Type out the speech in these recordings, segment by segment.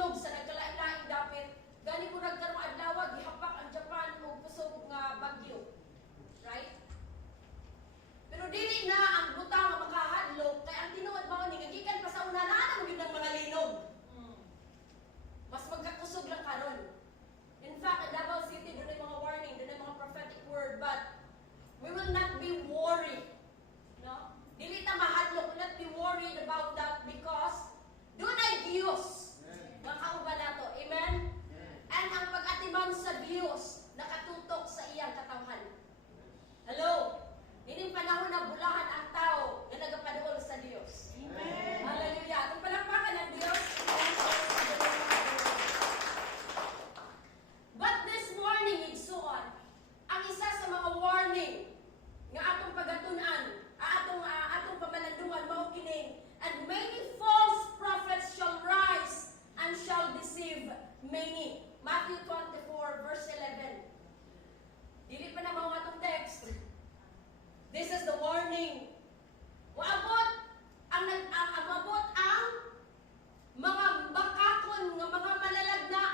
linog sa nagkalain-laing dapit. Gani ko nagkaroong adlaw gihapak ang Japan og kusog nga bagyo. Right? Pero dili na ang butang nga makahadlok kay ang tinuod mao ni gikan pa sa una na gid ang mga linog. Mas magkakusog lang karon. In fact, at Davao City, doon ay mga warning, doon ay mga prophetic word, but we will not be worried. No? Dili ta mahadlok, will not be worried about that because doon ay Diyos. Makauban nato. Amen? And ang pag-atiman sa Diyos, nakatutok sa iyang katawhan. Hello? Ining panahon na bulahan ang tao na nagapaduol sa Diyos. Amen. Hallelujah. Itong palakpakan ng Diyos. But this morning, igsuon, ang isa sa mga warning nga atong pagatunan, atong pamalandungan, mao kining, and many false prophets shall rise and shall deceive many. Matthew 24, verse 11. Dili pa na mao atong text. This is the warning. Waabot ang mga bakakon nga mga malalagna.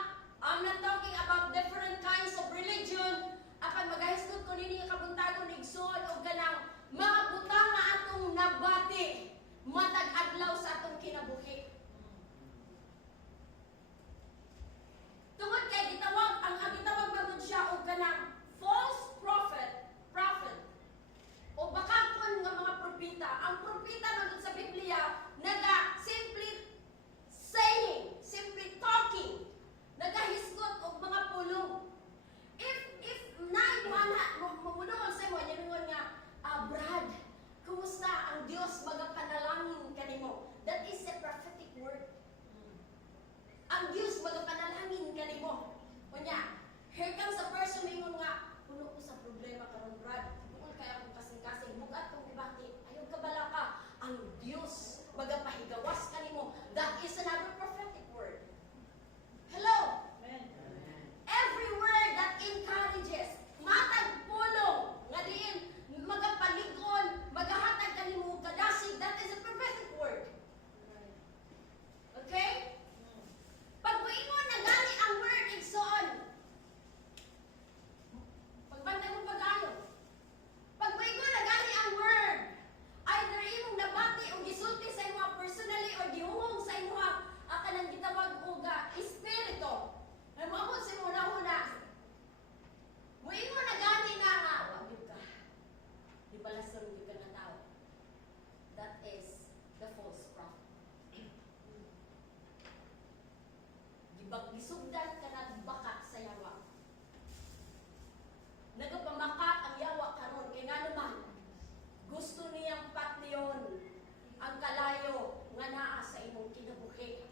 I'm not talking about different kinds of religion. Apan magahisgot ko nini nga kabuntagon igsoon og ganang mga butang nga atong nabati matag adlaw sa atong kinabuhi. Tungod kay gitawag ang gitawag magud siya og ganang false prophet o bakakon nga mga propeta. Ang propeta magud sa Biblia naga simply saying, simply talking, nagahisgot og mga pulong. If nay mamunol sa imo ningon nga, Brad, kumusta ang Dios magapanalangin kanimo? That is a prophetic word. Ang Dios magapanalangin kanimo. Unya, here comes a person mingon nga, puno ko sa problema karon, Brad. Bukod kaya akong kasing-kasing, bugat kong ibati, ayaw kabala ka. Ang Dios magapahigawas kanimo. That is another prophetic word. Hello? Amen. Every word that encourages, matag pulong, nga diin, magapalig-on, magahatag kanimo kadasig, that is a prophetic word. Okay? Pag muingon na gani ang word, igsoon. Pagbantay mo pag-ayo. Pag muingon na gani ang word, either imong nabati o gisulti sa imo personally or gihungong sa imo kanang gitawag og espiritu. Ay maabot sa imo una. Muingon na gani nga wag ka. Di balason gyud ka nga tao. That is the false prophet. Gisugdan ka na baka sa yawa. Nagapamakat ang yawa karon kay nga naman gusto niyang patliyon ang kalayo nga naa sa imong kinabuhi.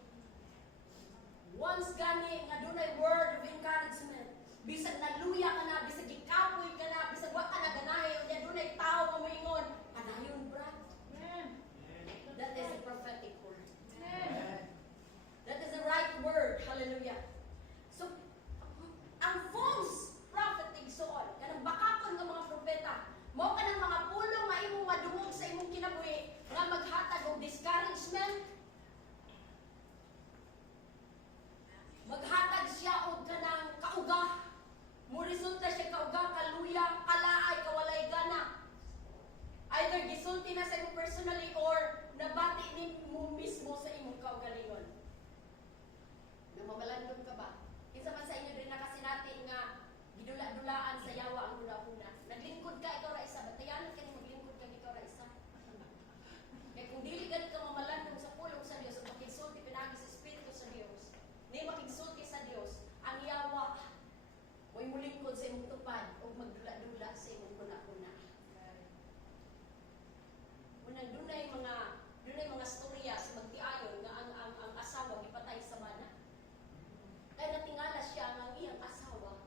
Once gani nga dunay word of encouragement, bisag naluya ka na, bisag gikapoy ka na, bisag wa ka na ganahay, o dunay tao nga moingon, padayon brad. That is a prophetic word. That is the right word. Hallelujah. So, ang false prophet igsoon, kanang bakakon nga mga propeta, mao kanang mga pulong nga imong madungog sa imong kinabuhi nga maghatag og discouragement. Maghatag siya og kanang kauga. Murisulta siya kauga, kaluya, kalaay, kawalay gana. Either gisulti na sa imong personally or nabati ni mo mismo sa imong kaugalingon. Namamalandong ka ba? Kinsa man sa inyo din nakasinati nga gidula-dulaan sa yawa ang una-una. Naglingkod ka, ikaw ra isa. Batayan ka ni maglingkod ka, ikaw ra isa. Kaya kung dili ganit ka mamalandong sa pulong sa Diyos, o makigsulti pinagi sa Espiritu sa Diyos, di makigsulti sa Diyos, ang yawa, mo'y mulingkod sa imong tupad, o magdula-dula sa imong kuna-kuna. Munang dunay mga storya sa magtiayon nga ang asawa gipatay sa bana. Kaya natingala siya ang iyang asawa.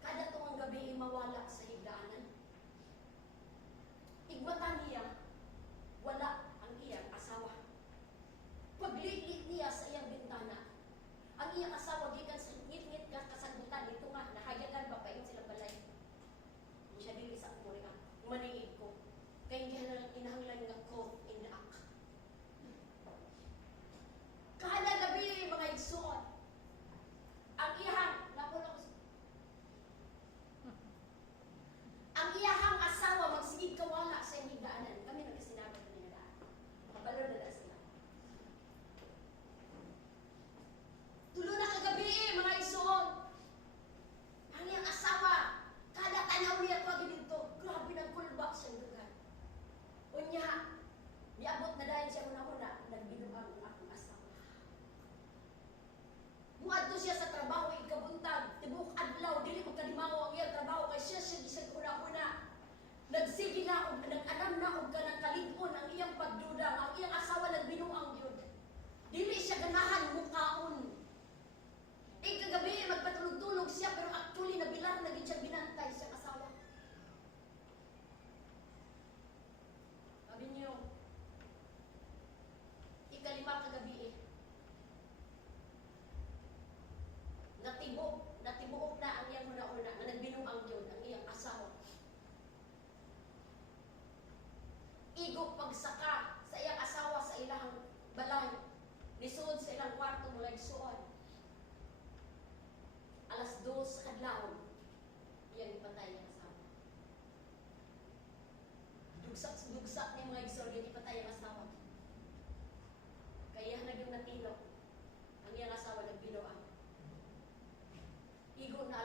Kada tuwang gabi mawala sa higdaanan. Igmata niya, wala ang iyang asawa. Pagliklik niya sa iyang bintana, ang iyang asawa gikan sa ngit-ngit ka kasagutan ito nga, nahayagan ba pa yun sila balay. Hindi siya dili sa kumuriha. Maniig ko. Kaya inahanglan nga ko inaak. Kada gabi mga igsuon, na og nag-anam na og kanang kalig-on ang iyang pagduda, ang iyang asawa nagbinuang yun. Dili siya ganahan mukaon. Kagabi magpatulog-tulog siya pero actually nabilang na gid siya binantay siyang asawa. Sabi niyo, ikalima kagabi natibuok na ang iyang una-una na nagbinuang yun ang iyang asawa. Igok pagsaka sa iyang asawa sa ilang balay. Lisuod sa ilang kwarto mula igsuon. Alas 2 sa kadlawon, iyang ipatay ang asawa. Dugsak niya mga igsoon, iyang ipatay ang asawa. Kaya nagyong natino, ang iyang asawa nagbinuang. Igo na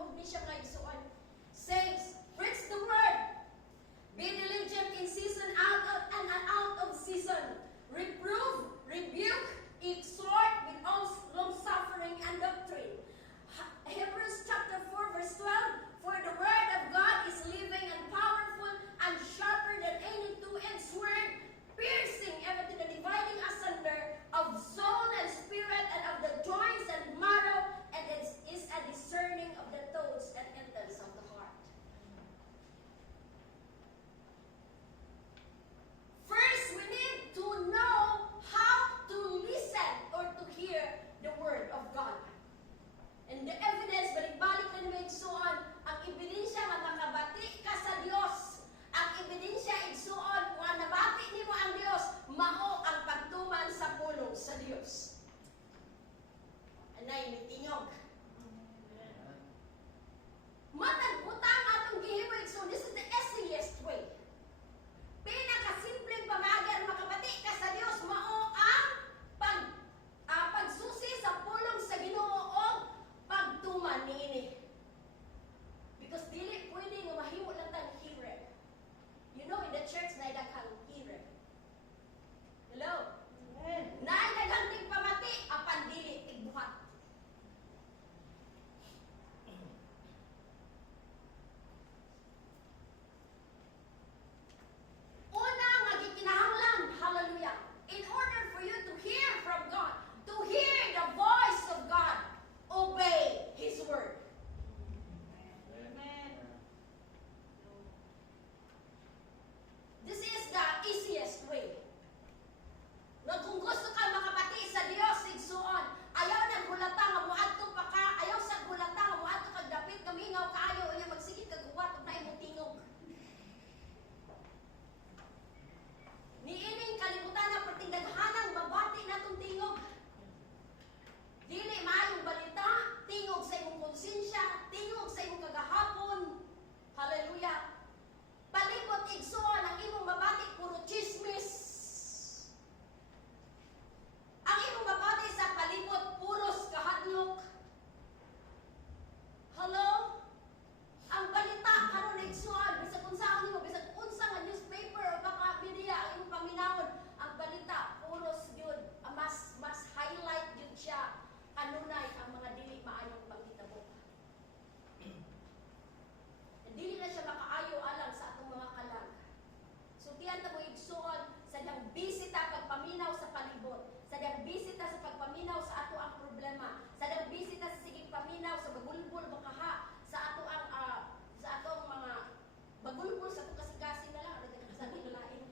og ni siya nga igsuon. Says, preach the word. Be diligent in season and out of season. Reprove, rebuke, exhort with all long suffering and doctrine. Hebrews chapter 4 verse 12. For the word of God is living and powerful and sharper than any two-edged sword, piercing even to the dividing asunder of soul and spirit and of the joints and marrow, and it is a discerning of the thoughts and intents of the heart. First, we need to know how to listen or to hear the word of God. And the evidence, balik-balik na naman igsuon, ang ebidensya nga nakabati ka sa Dios. Ang ebidensya igsuon, kung nabati nimo ang Dios, mao ang pagtuman sa pulong sa Dios. Anay, mitingog. Matag butang atong gihimo igsuon, this is the easiest way. Pinakasimpleng pamagian makabati ka sa Dios, mao ang pagsusi sa pulong sa Ginoo o pagtuman niini. Because dili pwede nga mahimo lang tang hearer. You know, in the church na daghang hearer. Hello? Naay daghang tigpamati apan dili tigbuhat. Una nga gikinahanglan, hallelujah. In order for you to hear from God, to hear the voice of God, obey His word. Amen. This is the easiest way. No, kung gusto ka makapati sa Dios, igsuon, ayaw na gulata nga muadto pa ka, ayaw sa gulata nga muadto kag dapit kamingaw kaayo unya magsigit kag uwat ug naay mo tingog. Niining kalibutan na perting daghanang mabati natong tingog. Dili maayong balita, tingog sa imong konsensya, tingog sa imong kagahapon. Hallelujah. Palibot igsuon ang imong mabati puro chismis. Ang imong mabati sa palibot puros kahadlok. Hello? Ang balita karon igsuon bisag unsa nimo bisag unsa nga newspaper o baka media ang imong paminawon, ang balita puros gyud mas highlight gyud siya kanunay ang mga dili maayong panghitabo. Dili na siya makaayo alang sa atong mga kalag. So tiyan ta mo igsuon sa dang bisita pagpaminaw sa palibot, sa dang bisita sa pagpaminaw sa ato ang problema, sa dang bisita sa sigig paminaw sa bagulbol bakaha, sa ato ang sa atong mga bagulbol sa atong kasing-kasing na lang ano kasabi na lain.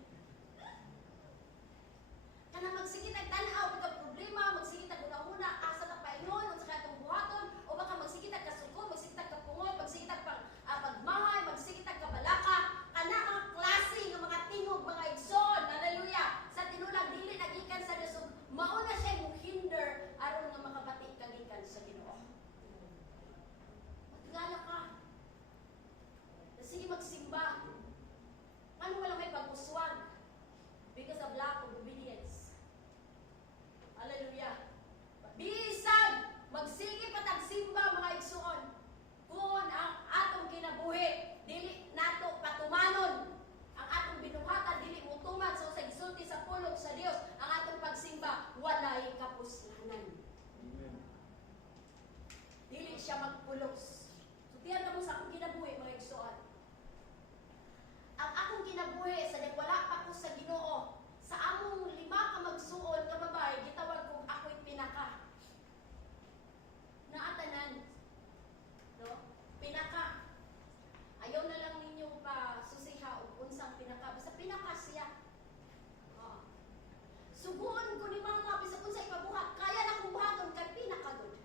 Kana magsigit ang tan-aw pagka problema, magsigit ang una-una asa ta paingon unsa kay atong buhaton o baka magsigit ang kasuko, magsigit ang kapungot, magsigit ang pagmahay, magsigit ang kabalaka, kana ang klase ng mga tingog, mga igsoon, hallelujah. Sa tinulang dili nagikan sa Dios, mao na siya mo hinder aron nga makabati kagikan sa Ginoo. Matingala ka. Sige magsimba. Ano wala may pag-uswag? Because of lack of obedience. Hallelujah. Bisag magsige patagsimba mga igsuon. Kung ang atong kinabuhi dili nato patumanon, ang atong binuhatan dili mutuman sa usay gisulti sa pulong sa Dios, ang atong pagsimba walay kapuslanan. Amen. Dili siya magpulos. So tiyan na mo sa akong kinabuhi mga igsuon. Ang akong kinabuhi sa wala pa ko sa Ginoo, sa among 5 ka magsuon nga babae gitawag kog ako'y pinaka. Naatanan. No? Pinaka. Ayaw na lang ninyo pa susiha og unsang pinaka. Basta pinaka siya. Suguon ko ni mama bisag unsay ipabuhat, kaya na kong buhaton kay pinaka gud.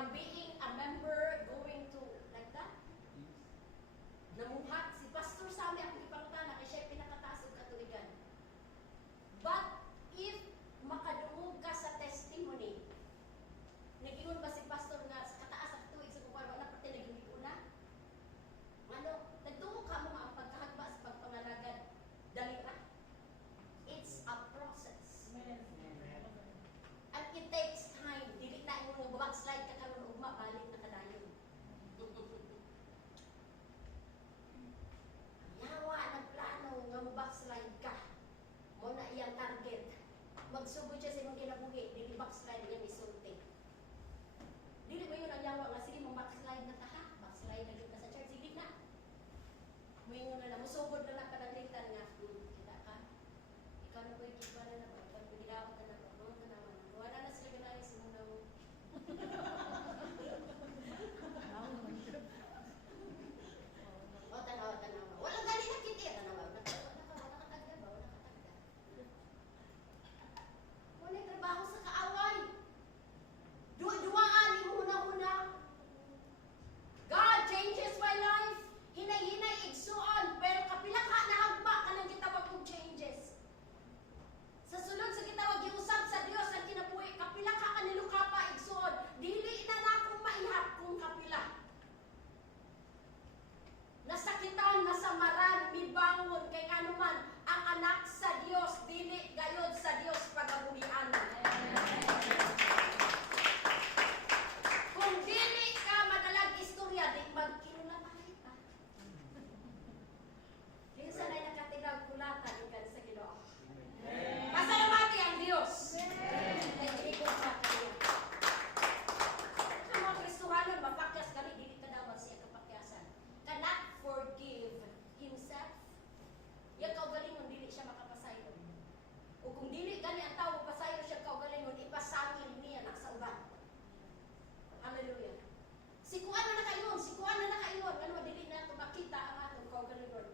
from being a member going to like that. Namuhat si Pastor Sammy ang ipangtana kay siya pinakataas ng katuligan. But if makadungog ka sa testimony, nagingon ba si Pastor nga sa kataas ang tuig sa kumpara, wala pati naging una? Ano, nagtungo ka mo nga ang pagkahagba sa pagpangalagan, dali ra. It's a process. And it takes time. Dili na yung backslide ka karon ugma, balik na kadayon. Yawa ng plano nga mo backslide ka. Mo na iyang target. Magsugod siya sa imong kinabuhi, dili backslide nga isulti. Dili ba yun ang yawa nga sige mo backslide na ta ha? Backslide na kita sa church, dili na. Moingon na na, musugod na lang pananglitan nga, kita ka. Ikaw na po yung kiba na naman, pag pinilawat na naman, mga kanaman. Wala na sila ganari sa muna mo. O, tanawa. Walang gali na kiti, tanawa. Wala katagda ba? Wala katagda. Wala yung trabaho sa kaaway. Duwaan yung una-una. God changes my life. Hinay-hinay, igsuon. Pero kapila ka na hagba ka nang kitawag kong changes. Sa sulod sa kitawag giusap sa Dios ang kinabuhi, kapila ka kaniluka pa, igsuon. Dili na na akong maihap kung kapila. Nasakitan, nasamaran, mibangon, kay anuman, ang anak sa Dios, dili gayod sa Dios pagabuhian. Kung dili ka madalag istorya, di magkinulatay ka. Dili sanay nakatilaw kulatan ikan sa Ginoo. Pasalamati ang Dios. Dili ko sa kanya. Ang mga Kristohanon, mapakyas kami, dili ka daw siya kapakyasan. Cannot forgive himself. Yung kaugalingon, dili siya makapasayon. O kung dili gani ang tao, pasayon siya kaugalingon, ipasangil niya na sa uban. Hallelujah. Sikuan na nakayon. Ano, dili na ito makita ang atong kaugalingon.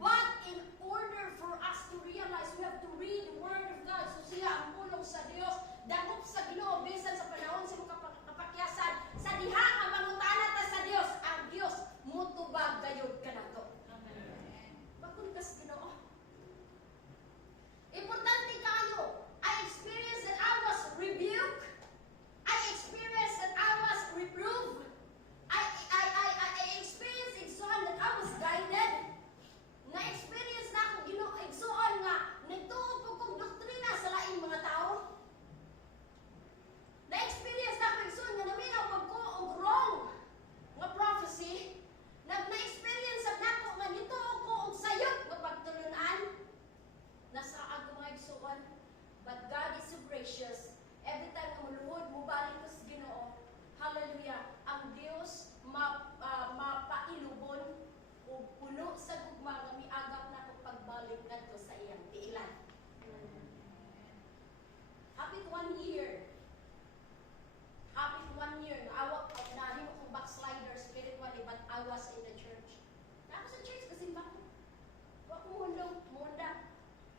But in order for us to realize, we have to read the Word of God. So siya ang pulong sa Dios, dagop sa Ginoo, bisan sa panahon sa mga kapakyasan, sa diha ang mangutana ta sa Dios, ang Dios mutubag gayud kanato. Bakun kas Ginoo. Importante kayo. I experienced that I was rebuked. I experienced that I was reproved. I experienced igsoon that I was guided. Na-experience na akong igsoon nga nagtuo ko kong doktrina sa laing mga tao. Na-experience na akong igsoon nga naminaw pag ko og wrong nga prophecy. Na-experience na ako nga nituo ko og sayop nga pagtulunan. Nasa ako mga igsoon. But God is so gracious. Every time na muluhod, mubalik ko sa Ginoo. Hallelujah. Ang Diyos mapailubon o puno sa gugma nga miagap na ko pagbalik ngadto sa iyang tiilan. Happy 1 year. Happy 1 year. Awak na himo kong backslider spiritually, but I was in the church. Na ako sa church kasi ba? Wa ko munda.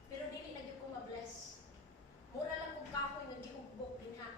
Pero dili na gyud ko ma-bless. Mura lang kong kahoy nga giugbok dinha.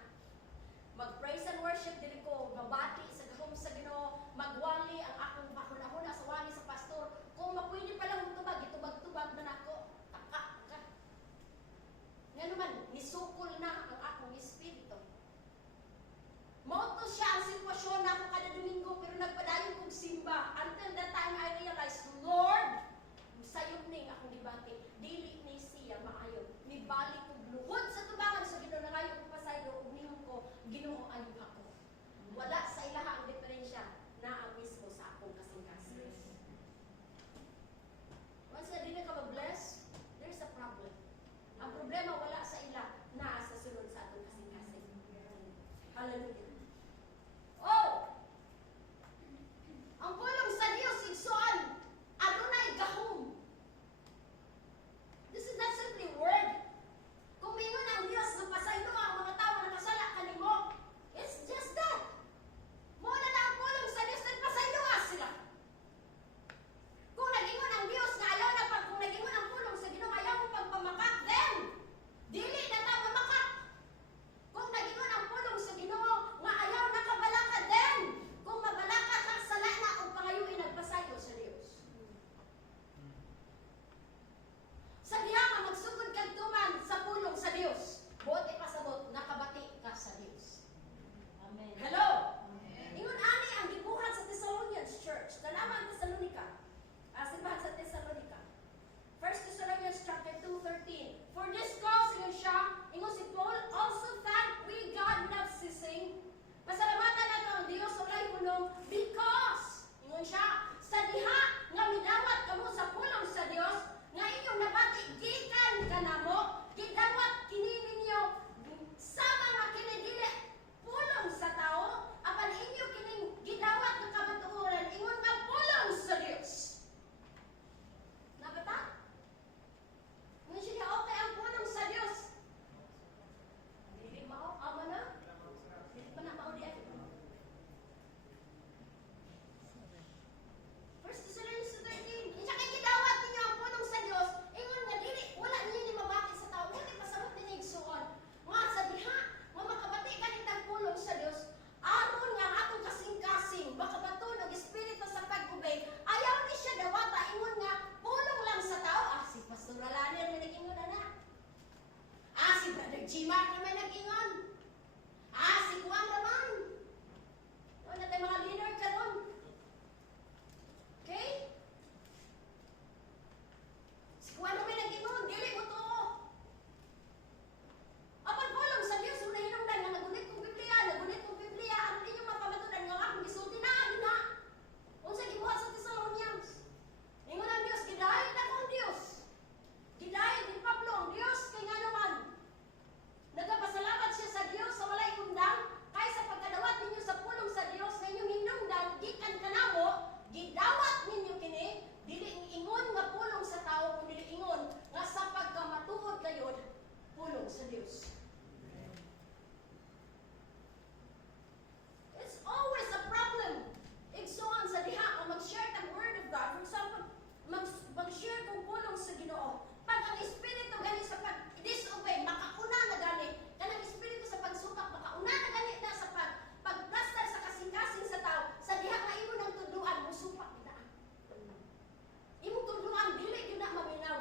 Gmart na may nag-ingon. Si Juan Raman. Doon natin mga leader ka doon. Okay? Si Juan Raman nag-ingon, dili mo to. Apan pulong sa Diyos, muna hinungdan nga nagunit kong Biblia, ano ninyo mapamatunan nga akong gisulti na, na. Kung sa gibuhat sa Thessalonians. Ingon ang Diyos, gidahit ako ang Diyos. Gidahit ni Pablo ang Diyos, kay nga naman. Nagapasalamat siya sa Diyos sa walay kundang, kay sa pagkadawat ninyo sa pulong sa Diyos, na inyong hinungdan, gikan kanamo, gidawat ninyo kini, dili ingon nga pulong sa tao, kung dili ingon nga sa pagkamatuod kayo, pulong sa Diyos. It's always a problem. Igsoon sa diha o mag-share ng word of God. For example, mag-share kung pulong sa Ginoo. Pag ang espiritu gani sa pag-disobey, makauna na gani. Kanang espiritu sa pagsukak, makauna na gani na sa pagplastar sa kasing-kasing sa tao. Sa diha nga imo ng tudluan, musupak kita. Imong tudluan, dili yun na maminaw.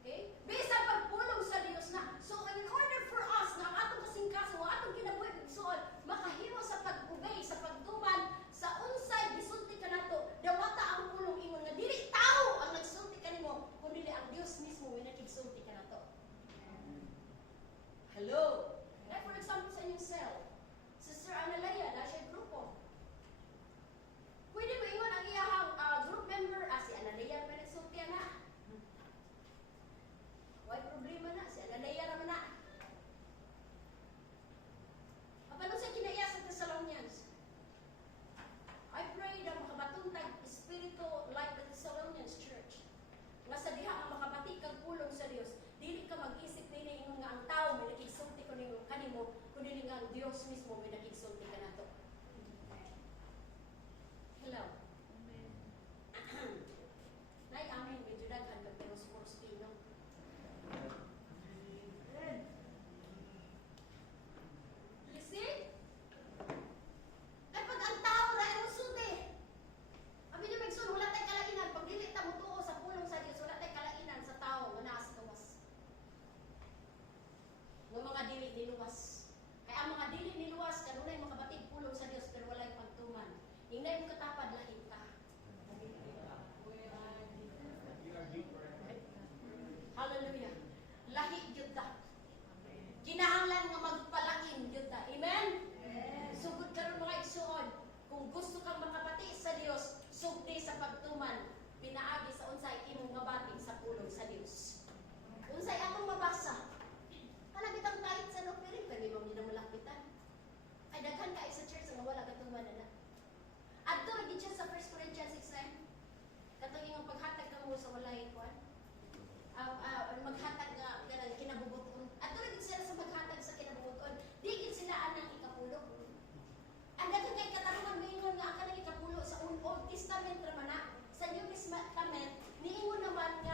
Okay? Bisa pagpulong sa Dios na. So, in order for us na ang atong kasing-kasing o atong kinabuhi igsoon, makahimo sa pag-obey, sa pagtuman, sa unsay gisulti ka nato, dawata ang pulong ingon nga dili tao ang nagsulti kanimo, kundi ang Dios mismo nga nagsulti ka nato. Hello. Like for example sa inyong cell, Sister Analaya, na siya grupo. Pwede mo ingon ang iyahang group member, si Analaya pa nagsulti na. Why problema na, si Analaya naman na. Paano sa kinaya sa Thessalonians? I pray na makabatuntag espiritu like the Thessalonians church. Nga sa diha ang makabati kang pulong sa Dios. Dili ka mag-isip nini ingon nga ang tao may nakigsulti ko ninyo kanimo, kundi nga ang Dios mismo may nakigsulti ka nato. Hello. Nay amin medyo daghan kag pero sports pino. Listen. Kapag ang tao na inusulti, kami niyo magsun, wala tayong kalainan. Pag dili ta mutuo sa pulong sa Diyos, wala tayong kalainan sa tao nga naa sa gawas. Ng mga dili niluwas. Kaya ang mga dili niluwas, kanunay makabatid pulong sa Diyos, pero walay pagtuman. Hinay mo katapad, lahit ka. Hallelujah. Lahit yun ta. Kinahanglan nga magpalain yun ta. Amen? Sugod karon mga igsuon, kung gusto kang makapati sa Dios, sugdi sa pagtuman, pinaagi sa unsay imong mabati sa pulong sa Dios. Unsay akong mabasa? Kana bitang kahit sa nopirin kani mo ni malapitan. Ay daghan kay sa church nga wala katuman na. Adto ra gid siya sa 1 Corinthians 6:9. Katong imong paghatag kamo sa walay kuan. Maghatag nga kanang kinabubuton. Adto ra gid sila sa maghatag sa kinabubuton. Di gid sila anang ikapulo. Ang daghang kay katarungan moingon nga kanang ikapulo sa Old Testament ra man na. Sa New Testament niingon naman nga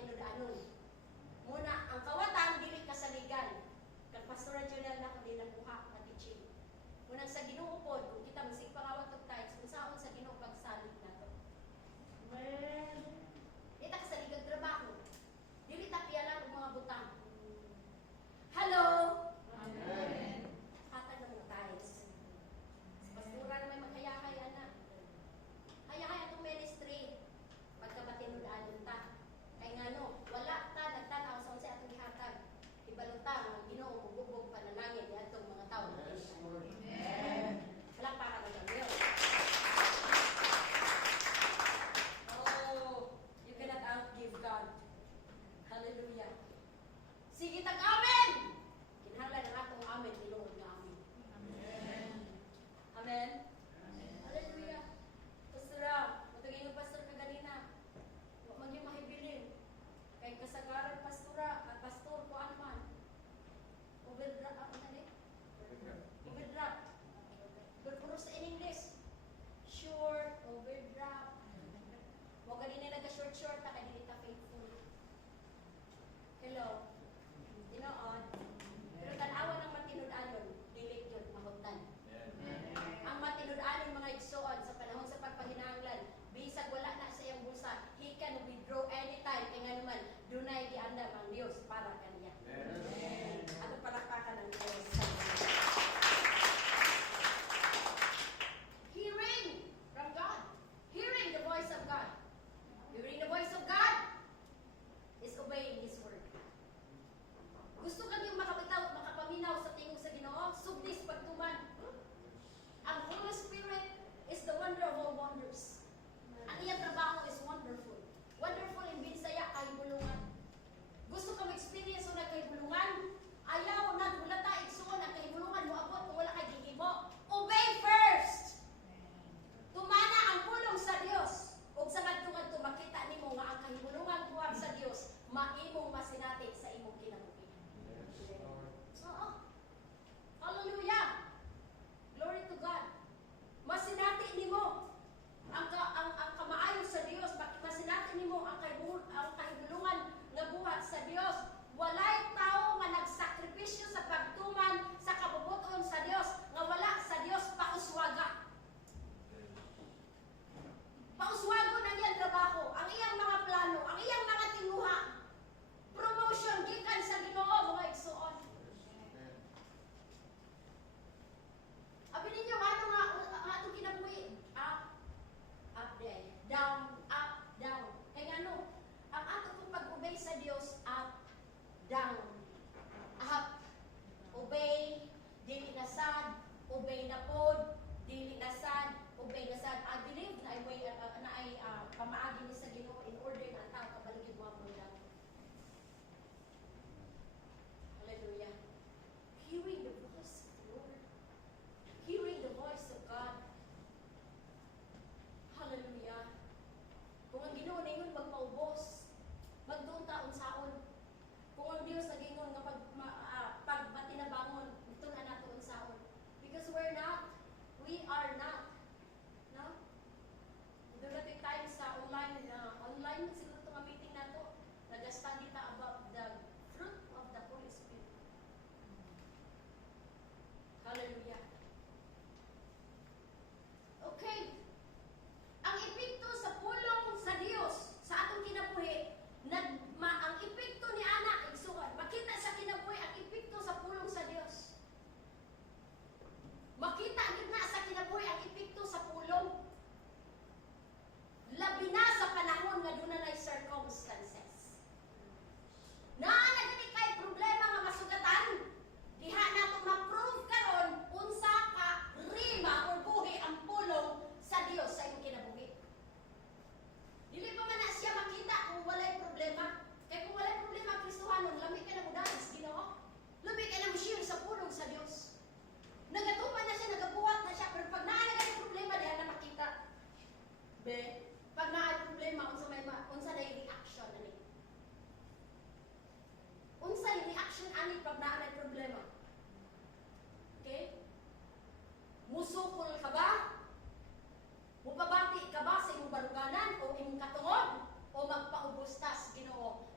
matinud-anon. Muna, ang kawatan, dili kasaligan. Kag Pastora Jonel na kung nakuha na teaching. Muna sa Ginoo pod, kung kita masig pangawat og tithes, kung saan sa Ginoo pagsalig na to. Well, di ta kasaligan trabaho. Dili ta piyalan og mga butang. Hello! Amen. Hatag ng mga tithes. Si Pastora na may maghayahay, anak. Hayahay atong ministry. Pagkabatinud-anon ta. Kay ngano, wala ta nagtanaw sa unsa atong gihatag. Ibalota ang Ginoo mugubog panalangin ni atong mga tawo. Yes, Lord. Amen. Walang para ng Gabriel. Oh, you cannot outgive God. Hallelujah. Sige tag amen. Kinahanglan ang atong amen tinuod nga amen. Amen. Amen. Hallelujah. Pastora, matagay yung pastor ka ganina. Huwag man yung mahibilin. Kay kasagaran pastora at pastor ko ano man. Overdraft ako na rin. Overdraft. Pero sa in English. Short, overdraft. Huwag ganina nag-short-short ta kay dili ta faithful. Hello. Tinood. Pero tanawa ng matinud-anon, dili yun mahutdan. Ang matinud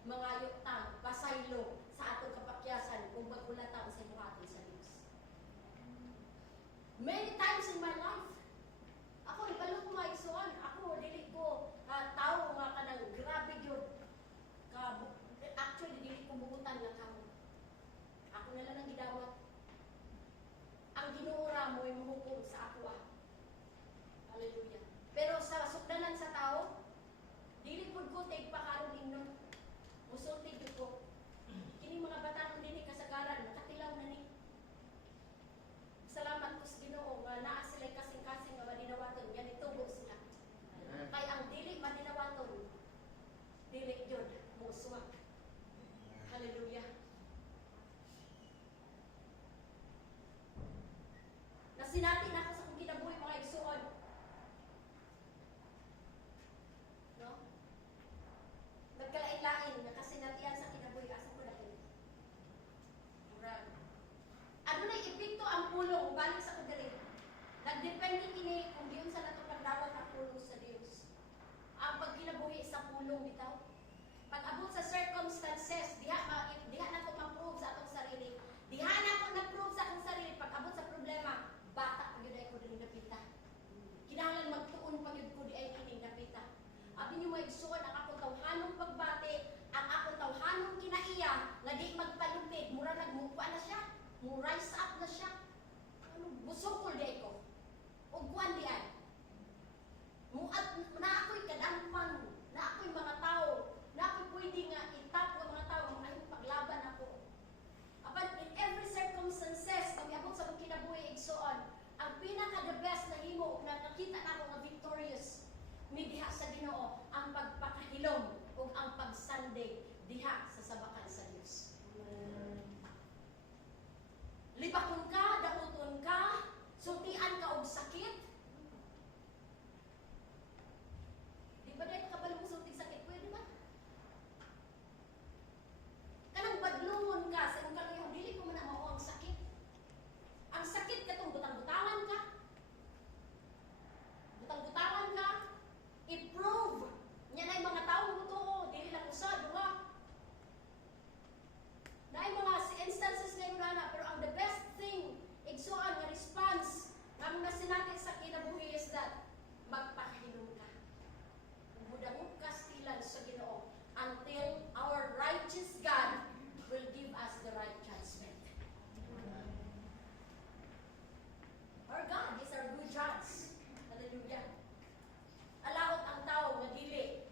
mangayo tang pasaylo sa atong kapakyasan kung magulatan sa buhaton sa Dios. Many times in my life, ako ibalo ko mga igsoon, ako dili ko tao nga kanang grabe gyud. Actually dili ko buhutan nga tao. Ako na lang ang gidawat. Ang Ginoo ra mo'y mahukom sa ako. Hallelujah. Pero sa sukdanan sa tao, dili pud ko tay pakaron ingnon. Musulti gyud ko. Kini mga bata dinhi kasagaran nakatilaw na ni. Salamat ko sa Ginoo nga naa sila kasing-kasing nga madinawaton, yan itubo sila. Kay ang dili madinawaton, dili gyud mo suwak. Hallelujah. Nasinati na ako sa kong kinabuhi mga igsuon. No? Nagkalain-lain, nakasinatian sa kinabuhi, asa ko dahil. Murag. Ano na epekto ang pulong balik sa kadiri? Nagdepende kini kung diyon sa nato pagdawat ang pulong sa Dios. Ang pagkinabuhi sa pulong bitaw. Pag abot sa circumstances, diha na ko ma-prove sa atong sarili. Diha na ko na-prove sa atong sarili pag abot sa problema, bata pa gyud ay ko dili napita. Kinahanglan magtuon pa gyud ko di ay kini napita. Abi niyo mo igsuon ang akong tawhanong pagbati, ang akong tawhanong kinaiya nga di magpalupig, mura nagmukwa na siya. Mo rise up na siya. Ano, busokol di ko. O kuan di ay. Muat na ako'y kadampang, na ako'y mga tao, na ako'y pwede nga itap ng mga tao, ay paglaban ako. Apan in every circumstances, kami abot sa mga kinabuhi igsoon, ang pinaka-the best na himo, na nakita na ako nga victorious, may diha sa Ginoo, ang pagpakahilom, o ang pagsandig, diha sa sabakan sa Diyos. Libakon ka, dauton ka, sultian ka og sakit. Di ba dahil kabalo mo sulting sakit? Pwede ba? Kanang badlungon ka sa imong kaluyong, dili ko man na mao ang sakit. Ang sakit katong butang-butangan ka. Butang-butangan ka. I-prove. Nya na yung mga taong butuo, dili lang usa, duha. Na yung mga instances na yung nana, pero ang the best thing, igsuan nga response, nga mga sinatin sa kinabuhi is that, magpakahinom ka. Budangog ka stilan sa Ginoo until our righteous God will give us the right judgment. Our God is our good judge. Hallelujah. Alaot ang tao nga dili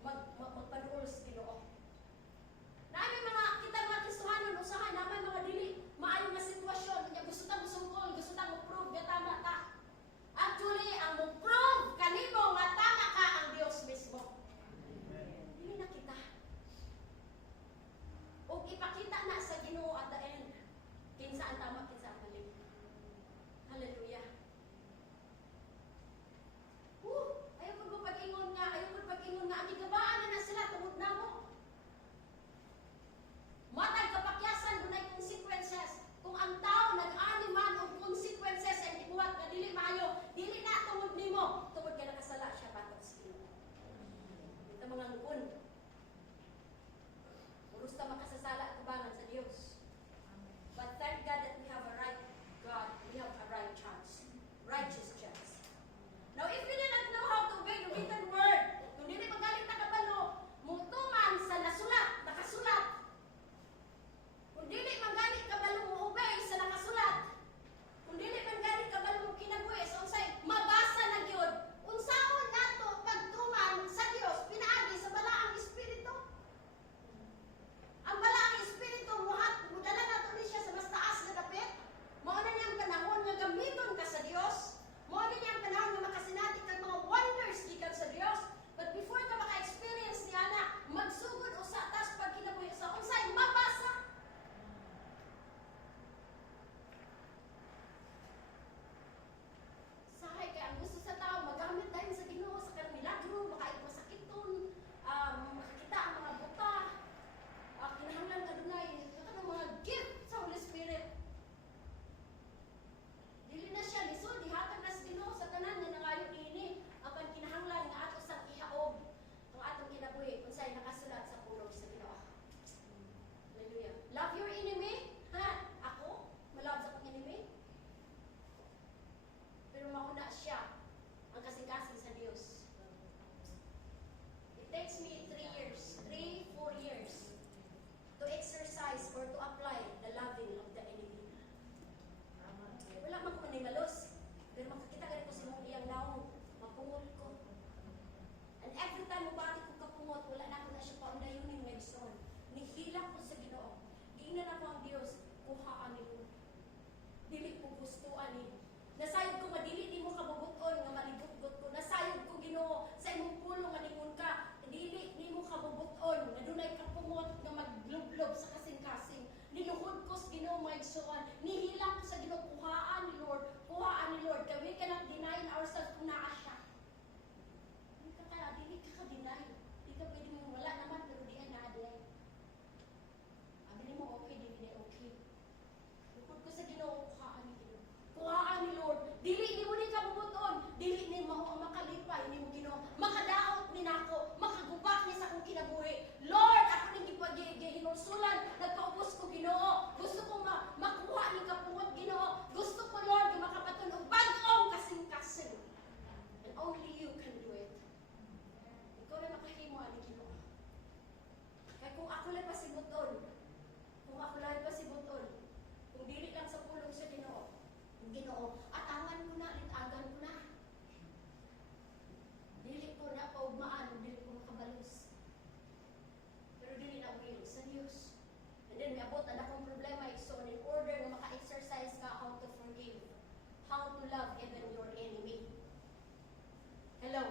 magpaduol sa Ginoo. Naay mga kita mga Kristohanon usahay naman mga dili maayo nga sitwasyon nya gusto ta musungkol, gusto ta mo-prove nga tama ta. Actually, ang mo-prove kanimo nga tama ka ang Dios mismo. Dili na kita. O ipakita na sa Ginoo at the end kinsa ang tama, kinsa ang mali. Hallelujah. Ayaw ko pag-ingon nga, ang gigabaan na sila tungod na mo. Matag kapakyasan dunay consequences. Kung ang tao nag-ani man og consequences ay ibuhat nga dili maayo, dili na tungod nimo, tungod ka nakasala siya batok sa Ginoo. Ito mga ngukon. Puros ta makasasala at kubangan sa Dios. But thank God that we have a maglublob sa kasing-kasing. Niluhod ko sa Ginoo mga igsoon. Nihilang ko sa Ginoo, kuhaan ni Lord. Kuhaan ni Lord. Kaya we cannot deny ourselves kung naa siya. Dili ka ka-deny. Di ka pwede mo wala naman, pero di ay na-deny. Sabi mo, okay, di okay. Luhod ko sa Ginoo, kuhaan ni Ginoo. Kuhaan ni Lord. Dili ni mo ni kabubuton. Dili ni mo ang makalipay ni mo Ginoo. Makadaot ni nako. Makagubak ni sa akong kinabuhi. Lord, ako ning gihinulsulan. Nagpaubos ko Ginoo. Gusto ko makuha ni kapungot Ginoo. Gusto ko Lord nga makapatunog bag-ong kasing-kasing. And only you can do it. Ikaw na makahimo ani Ginoo. Kaya kung ako lang pasibuton, kung dili lang sa pulong sa Ginoo, atangan ko na, litagan ko na. Dili ko na paugmaan, dili ko makabalus. Pero dili na will sa Dios. And then miabot ang akong problema so in order na maka-exercise ka how to forgive, how to love even your enemy. Hello?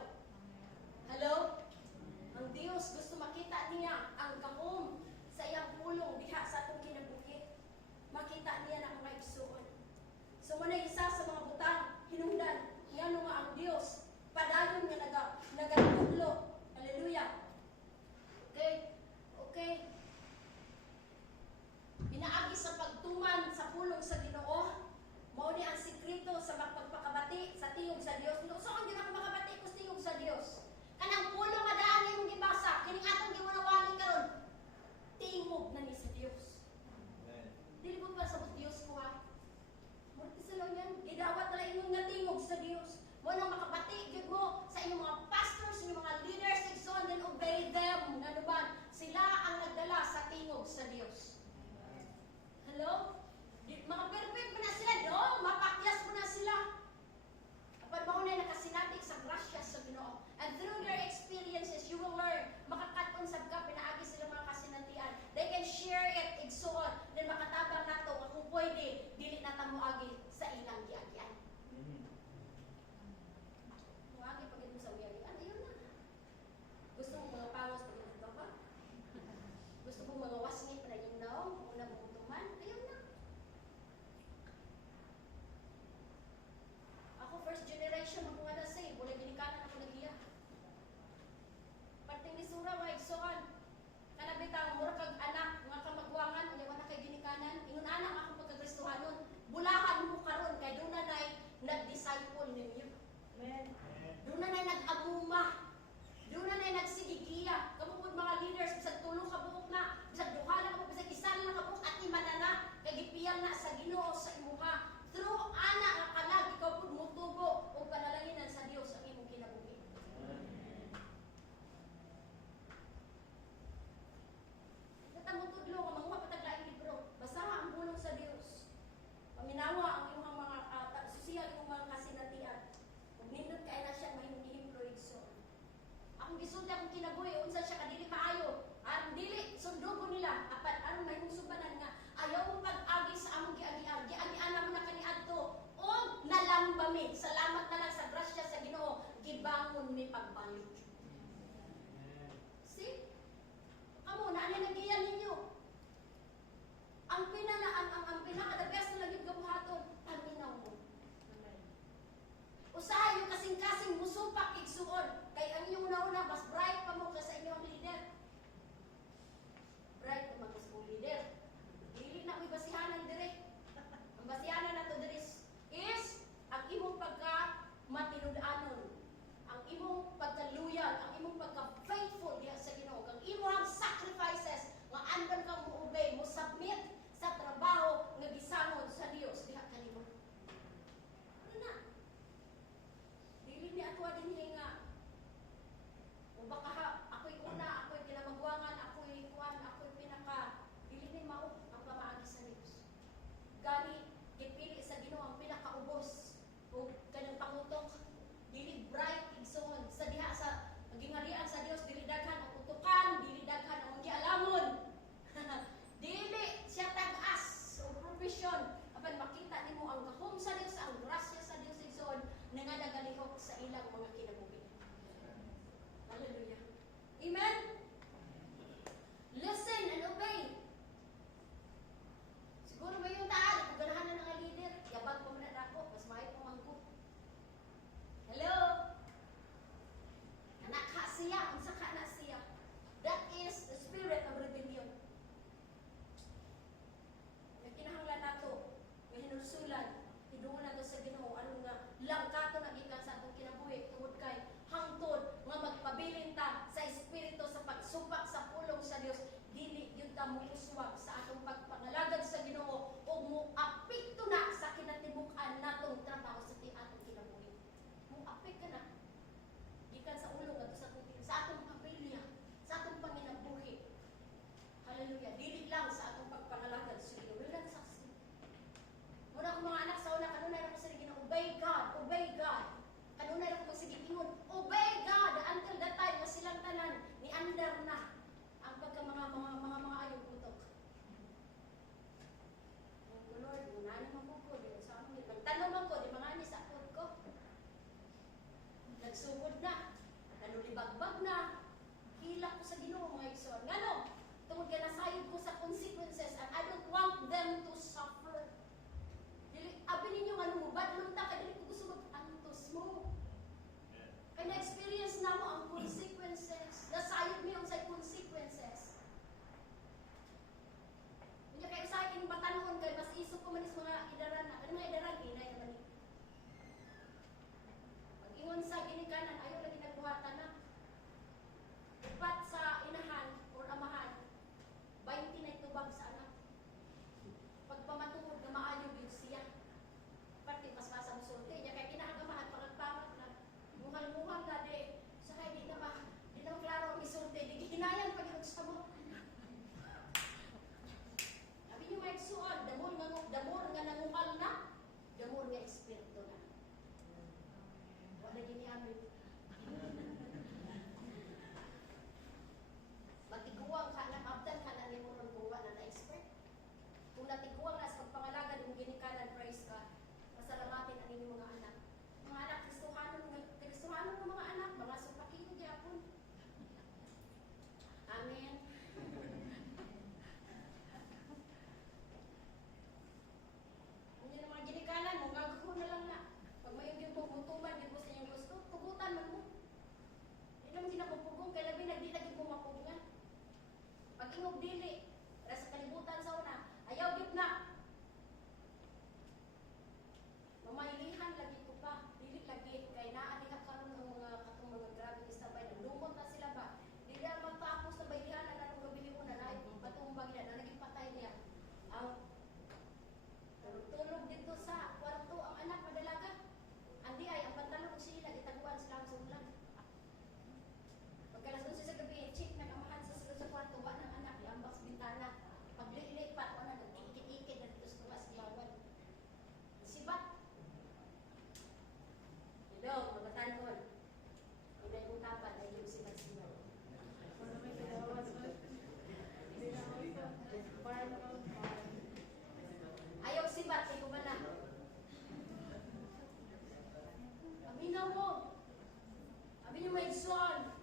Ang Dios gusto makita niya ang kahom sa iyang pulong diha sa atong kinabuhi. Makita niya na mga igsoon. So muna isa sa mga butang hinungdan ngano nga ang Dios padayon nga nagatudlo. Hallelujah. Okay. Pinaagi sa pagtuman sa pulong sa Ginoo. Mao ni ang sikreto sa pagpakabati sa tingog sa Dios. So ang ginako makabati ko sa tingog sa Dios. Kanang pulong nga daan imong gibasa, kining atong gimunawali karon. Tingog na ni sa Dios. Dili mo pa sa Dios ko ha. Mo sa yan, gidawat na ingon nga tingog sa Dios. Mo nang makabati gyud mo sa inyong mga pastors, inyong mga leaders ta mo uswag sa atong pagpangalagad sa Ginoo ug mo apekto na sa kinatibuk-an natong trabaho sa atong kinabuhi. Mo apek ka na gikan sa ulo ngadto sa atong pamilya, sa atong panginabuhi. Hallelujah. Dili lang sa atong pagpangalagad sa Ginoo, lang saksi. Muna akong mga anak sa una kanunay ra ko sa Ginoo, obey God, obey God. Kanunay ra ko magsige ingon, obey God until that time nga silang tanan ni andar na ang pagka mga ayong putok. Oh Lord, unani man ko di sa amin. Nagtanong man ko di mga ani sa akod ko. Nagsugod na, nanulibagbag na, hila ko sa Ginoo mga igsoon. Ngano? Tungod kay nasayod ko sa consequences and I don't want them to suffer. Dili, abi ninyo nga nung badlong ta, kaya dili ko gusto mag-antos mo. Kaya na-experience na mo ang consequences. Nasayod mo yung sa consequences. Kanya kayo sa akin batanon kay mas isok ko man is mga idaran na. Ano mga idaran? Inay naman ni. Pag-ingon sa ginikanan, ayaw lagi nagbuhatan na. Upat sa inahan or amahan, 20 na itubag sa anak. Pagpamatungod na maayo yun siya. Pati mas kasang sulti. Kaya kaya kinakagamahan, pagkagpamat na. Muhal-muhal na di. Sa kaya di na klaro ang isulti. Di ginayan pag yung sa mo. Sabi niyo mga igsuon, damor nga nanguhal na, damor nga espiritu na. Wala giniamit. Matiguang ka na, abdan ka na ni mo ng buwa na na-expert. Kung natiguang na sa pagpangalaga ng ginikanan, praise God, masalamatin ang inyong mga anak. Mga anak, Kristohanon ng mga anak, mga supakino gyapon. Amen. Kung yun ang mga ginikanan mo, gagawin mo na lang na. Pag may yung mutuman, di mo sa inyong gusto, tugutan man mo. Hindi naman sila pupugong, kaya labi na di lagi mo mapugungan. Pag ingog dili, sa kalibutan sa una, ayaw git na. Mamailihan lagi ko pa, dili lagi kay naa di ka karon ng katong mga grabe istabay na lumot na sila ba. Dili na matapos na baylihan na nang gabili mo na naay patumbag na naging patay niya. Ang tulog dito sa kwarto ang anak madalaga. Andi ay ang pantalon sila gitaguan sila sa ulan. Pagkalas doon sa gabi, check nagamahan sa kwarto wa ng anak iambak sa bintana. Paglilit pa wala nag-ikit-ikit na dito sa tuwas gilawan. Sibat. Hello, mga tanon. Inay kong tapat ay yung sibat-sibat. Ayaw sibat, ay kumana. Aminaw mo. Amin yung may son.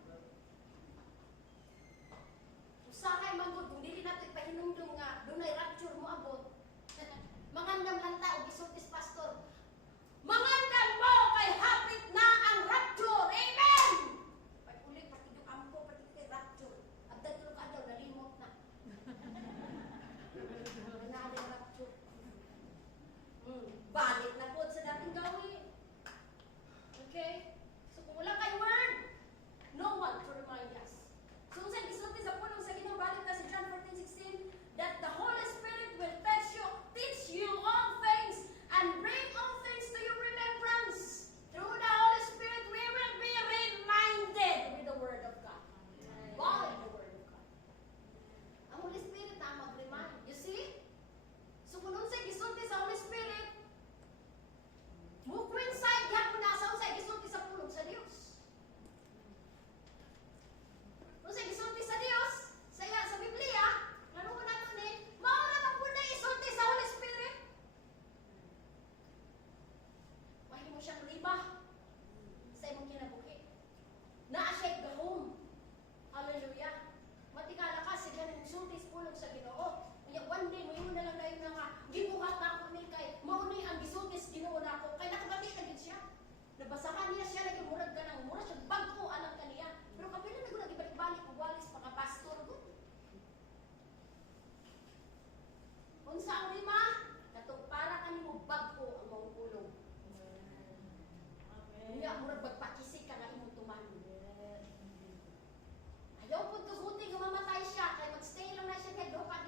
Usahay manggod, kung dili natin pahinumdum nga, doon ay rapture mo abot. Mangandam lang tao, gisultis pastor. Mangandam mo kay hapit na ang rapture. Amen! Pag-ulit, pati yung ampo, pati kay rapture. At daglo ka daw, nalimot na. Nanalo rapture. Balik na po sa dating gawin. Okay? So kung wala kay word, no one to remind us. So sa gisulti sa punong sa Ginoo, balik na sa John 14:16, that the Holy Spirit will teach you all things and bring all things to your remembrance. Through the Holy Spirit, we will be reminded with the Word of God. By the Word of God. Ang Holy Spirit na mag-remind. You see? So kung sa gisulti sa Holy Spirit, mukwinside yan kung nasa sa gisulti sa pulong sa Diyos. Kung sa gisulti sa Diyos, sa Biblia, ano ko nato ni, maura na po na isulti sa Holy Spirit. Mahimo siyang riba sa imong kinabuhi. Naa siya'y gahom. Hallelujah. Matikala ka, sige na isulti sa pulong sa Ginoo. Kaya one day, mayroon na lang tayo na nga, gibuhat na ako ni kay, mauni ang gisultis Ginoo na ako. Kaya nakabati na din siya. Nabasahan niya siya, lagi murag ka ng murag siya, bago alam ka niya. Pero kapila na gula, ibalik-balik, walis, mga pastor ko. Kung sa lima, katong para kanimo bago ang mga ulong. Niya, murag magpakisik ka nga imong tuman. Ayaw po tuguti, gumamatay siya, kaya magstay lang na siya, kaya doon ka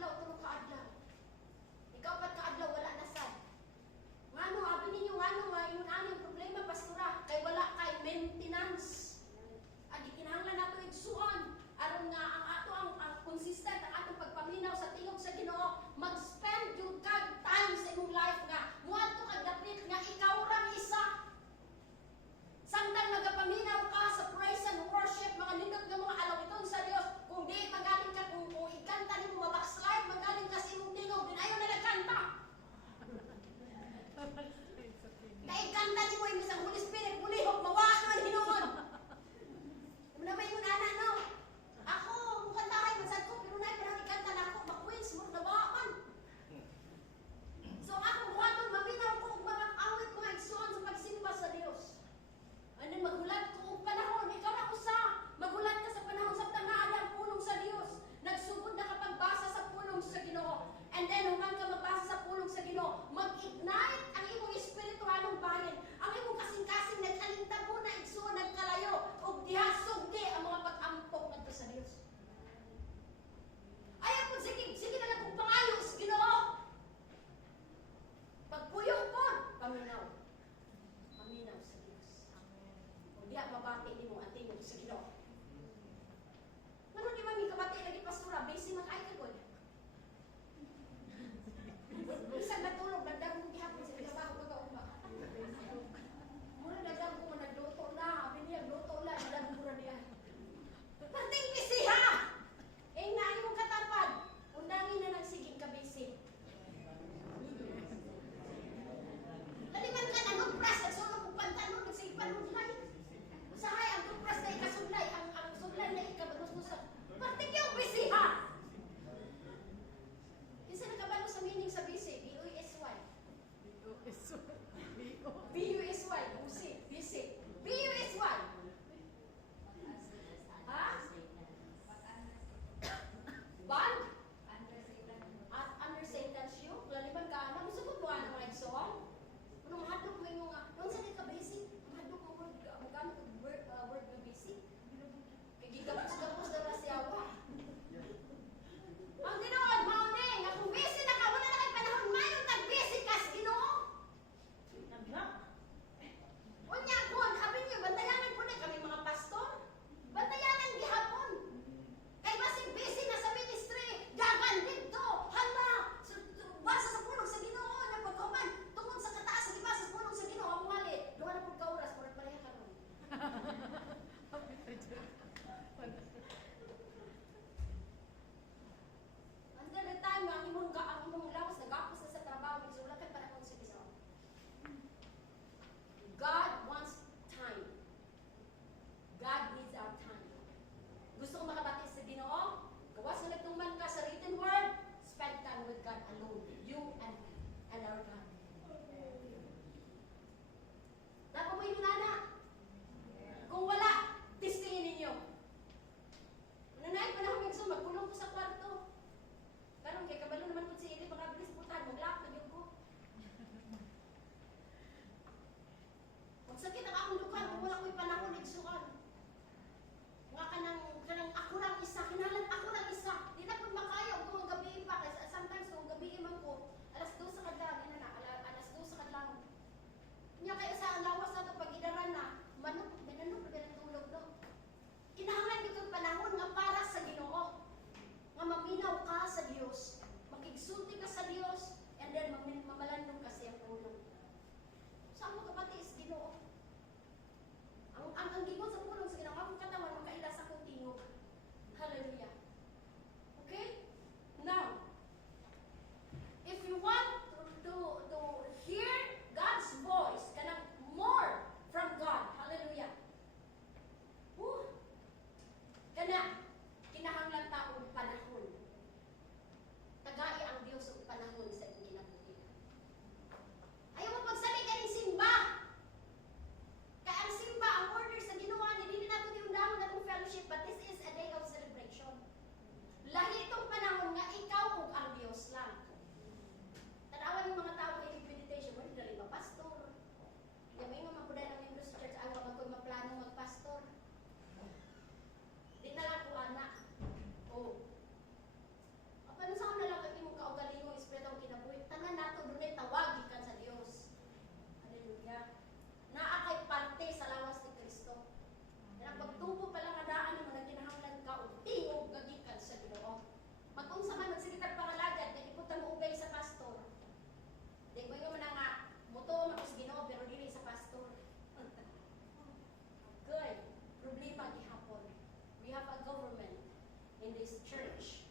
this church.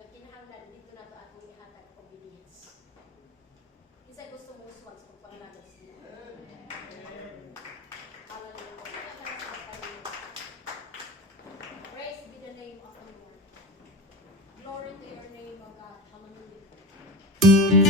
Nga kinahanglan dito na to atong ihatag obedience. Isa gusto mo uswan sa pagpangalagad sa Ginoo. Hallelujah. Praise be the name of the Lord. Glory to your name, O God. Hallelujah.